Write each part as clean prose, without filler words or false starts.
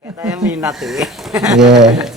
Katanya minat tuh. Yeah.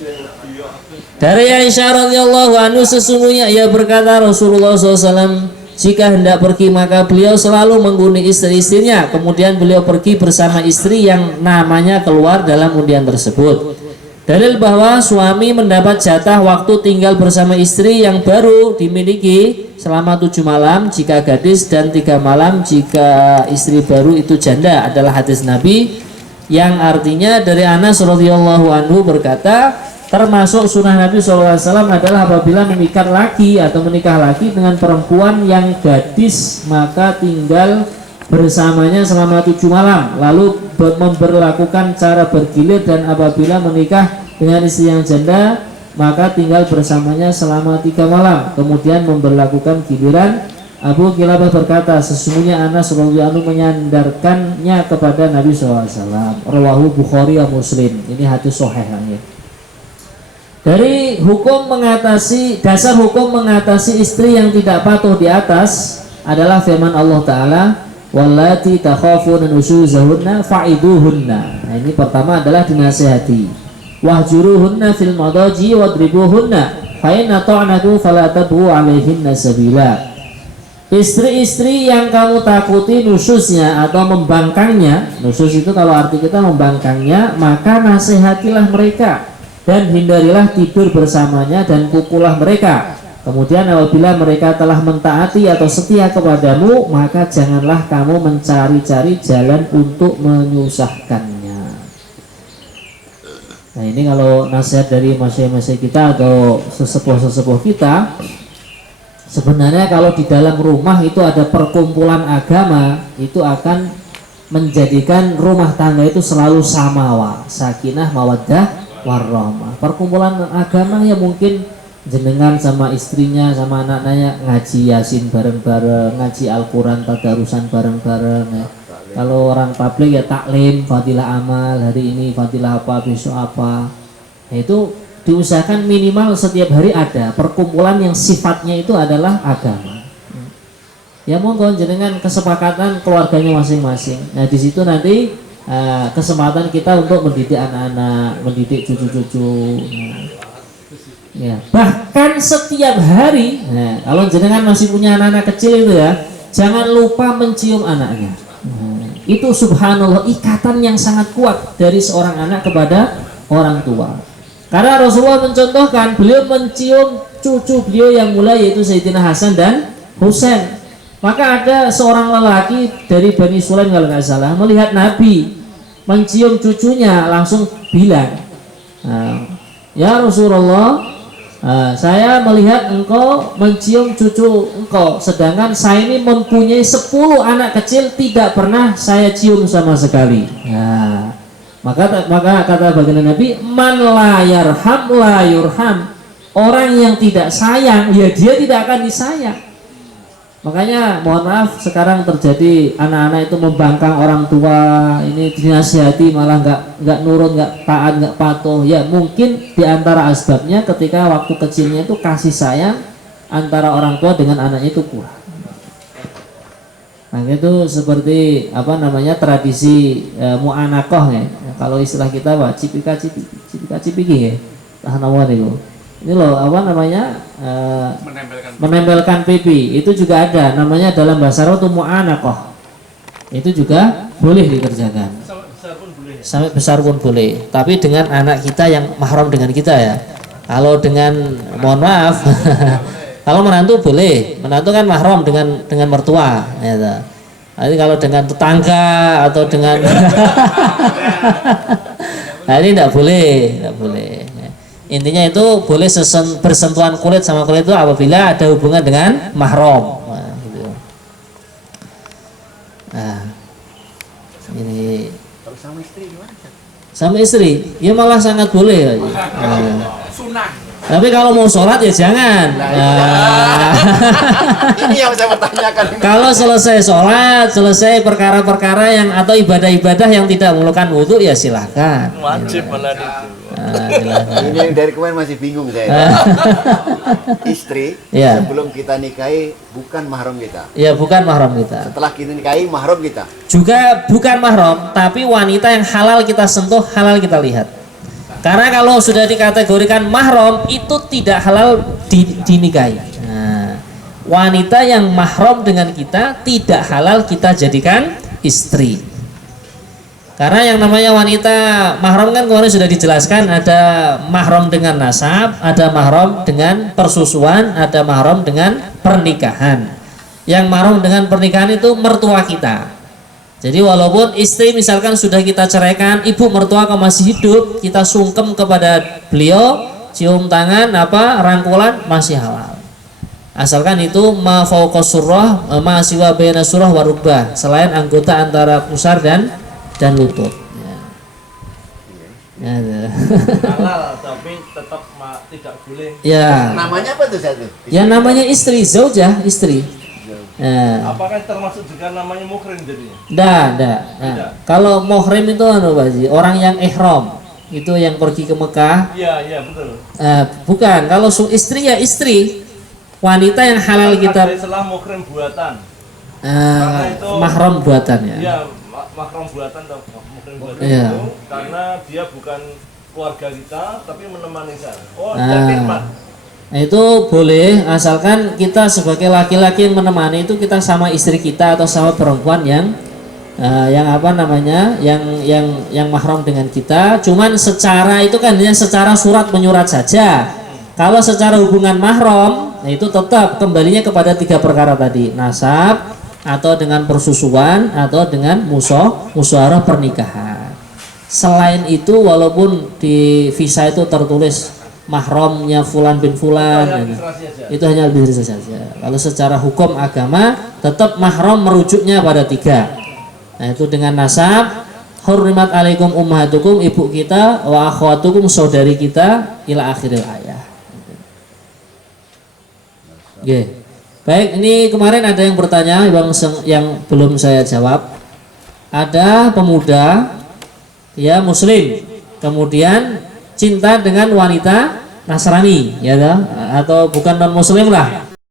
Dari Aisyah radhiyallahu anhu, sesungguhnya ia berkata, Rasulullah SAW jika hendak pergi maka beliau selalu menghuni istri-istrinya. Kemudian beliau pergi bersama istri yang namanya keluar dalam undian tersebut. Dalil bahwa suami mendapat jatah waktu tinggal bersama istri yang baru dimiliki selama 7 malam jika gadis dan 3 malam jika istri baru itu janda adalah hadis Nabi, yang artinya dari Anas radhiyallahu anhu berkata, termasuk sunnah Nabi SAW adalah apabila memikat laki atau menikah lagi dengan perempuan yang gadis maka tinggal bersamanya selama 7 malam, lalu memberlakukan cara bergilir, dan apabila menikah dengan istri yang janda maka tinggal bersamanya selama 3 malam, kemudian memberlakukan giliran. Abu Kilabah berkata, sesungguhnya Anas radhiyallahu anhu menyandarkannya kepada Nabi SAW. Rawahu Bukhari dan Muslim. Ini hadis sahih ya. Dari hukum mengatasi, dasar hukum mengatasi istri yang tidak patuh di atas adalah firman Allah Ta'ala, wallati takhafuna nusyuzahunna fa'iduhunna. Nah, ini pertama adalah dinasihati. Wahjuruhunna fil madaji wadribuhunna fa in ata'nakum fala tabghu 'alaihinna sabila. Istri-istri yang kamu takuti nusyuznya atau membangkangnya, nusyuz itu kalau arti kita membangkangnya, maka nasihatilah mereka dan hindarilah tidur bersamanya dan pukullah mereka. Kemudian apabila mereka telah mentaati atau setia kepadamu, maka janganlah kamu mencari-cari jalan untuk menyusahkannya. Nah, ini kalau nasihat dari masyayikh kita atau sesepuh-sesepuh kita. Sebenarnya kalau di dalam rumah itu ada perkumpulan agama, itu akan menjadikan rumah tangga itu selalu samawa, sakinah, mawaddah, warahmah. Perkumpulan agama ya mungkin jenengan sama istrinya sama anak-anaknya ngaji yasin bareng-bareng, ngaji Al-Quran, tadarusan bareng-bareng ya. Kalau orang publik ya taklim, fadilah amal, hari ini fadilah apa, besok apa. Nah, itu diusahakan minimal setiap hari ada perkumpulan yang sifatnya itu adalah agama. Ya monggo jenengan kesepakatan keluarganya masing-masing. Nah di situ nanti kesempatan kita untuk mendidik anak-anak, mendidik cucu-cucu. Ya bahkan setiap hari. Nah, kalau jenengan masih punya anak-anak kecil itu ya, jangan lupa mencium anaknya. Itu subhanallah ikatan yang sangat kuat dari seorang anak kepada orang tua. Karena Rasulullah mencontohkan, beliau mencium cucu beliau yang mulia yaitu Sayyidina Hasan dan Husain. Maka ada seorang lelaki dari Bani Sulaim kalau nggak salah melihat Nabi mencium cucunya, langsung bilang, ya Rasulullah, saya melihat engkau mencium cucu engkau, sedangkan saya ini mempunyai 10 anak kecil tidak pernah saya cium sama sekali. Maka kata baginda Nabi, man la yarham la yurham. Orang yang tidak sayang, ya dia tidak akan disayang. Makanya mohon maaf sekarang terjadi anak-anak itu membangkang orang tua, ini dinasihati malah nggak nurut, nggak taat, nggak patuh. Ya mungkin diantara asbabnya ketika waktu kecilnya itu kasih sayang antara orang tua dengan anaknya itu kurang. Nah itu seperti apa namanya tradisi mu'anakoh ya. Kalau istilah kita apa? Cipika-cipiki ya. Tahan awan itu. Ini loh apa namanya menempelkan pipi. Itu juga ada. Namanya dalam bahasa Arab itu mu'anakoh. Itu juga boleh dikerjakan. Sampai besar pun boleh. Tapi dengan anak kita yang mahram dengan kita ya. Kalau dengan mohon maaf. Kalau menantu boleh, menantu kan mahram dengan mertua. Ya, nanti kalau dengan tetangga atau dengan, nah ini tidak boleh. Intinya itu boleh bersentuhan kulit sama kulit itu apabila ada hubungan dengan mahram. Nah, gitu. Nah, ini. Kalau sama istri gimana? Sama istri, ya malah sangat boleh. Sunnah. Tapi kalau mau sholat ya jangan. Ini yang saya pertanyakan. Kalau selesai sholat, selesai perkara-perkara yang atau ibadah-ibadah yang tidak memerlukan wudhu ya silahkan. Wajib malah itu. Ini dari kemarin masih bingung saya. Istri Ya. sebelum kita nikahi bukan mahram kita. Ya, bukan mahram kita. Setelah kita nikahi mahram kita. Juga bukan mahram, tapi wanita yang halal kita sentuh, halal kita lihat. Karena kalau sudah dikategorikan mahram itu tidak halal dinikahi. Nah, wanita yang mahram dengan kita tidak halal kita jadikan istri. Karena yang namanya wanita mahram kan kemarin sudah dijelaskan, ada mahram dengan nasab, ada mahram dengan persusuan, ada mahram dengan pernikahan. Yang mahram dengan pernikahan itu mertua kita. Jadi walaupun istri misalkan sudah kita ceraikan, ibu mertua kau masih hidup, kita sungkem kepada beliau, cium tangan, rangkulan masih halal. Asalkan itu ma fauqa surrah, ma siwa baina surrah wa rubbah, selain anggota antara pusar dan lutut. Ya. Halal tapi tetap tidak boleh. Ya. Namanya apa tuh satu? Ya namanya istri, zaujah, istri. Nah. Apakah termasuk juga namanya muhrim jadinya? Nah, kalau muhrim itu Pak Haji, orang yang ihram, itu yang pergi ke Mekah. Iya, betul. Bukan, kalau istri ya istri. Wanita yang halal kita. Ada istilah muhrim buatan. Itu mahram buatannya. Iya, mahram buatan atau muhrim buatan Iya. itu karena dia bukan keluarga kita tapi menemani saya. Oh, jadi Pak. Nah, itu boleh asalkan kita sebagai laki-laki yang menemani itu kita sama istri kita atau sama perempuan yang yang mahram dengan kita. Cuman secara itu kan hanya secara surat menyurat saja. Kalau secara hubungan mahram, nah itu tetap kembalinya kepada 3 perkara tadi, nasab atau dengan persusuan atau dengan musyawarah pernikahan. Selain itu walaupun di visa itu tertulis mahramnya fulan bin fulan, itu hanya administrasi saja. Kalau secara hukum agama tetap mahram merujuknya pada 3. Nah itu dengan nasab, hurrimat alaikum ummahatukum, ibu kita, wa akhwatukum, saudari kita, ila akhiril ayah. Oke. Baik, ini kemarin ada yang bertanya yang belum saya jawab. Ada pemuda ya muslim kemudian cinta dengan wanita Nasrani ya atau bukan non muslim lah.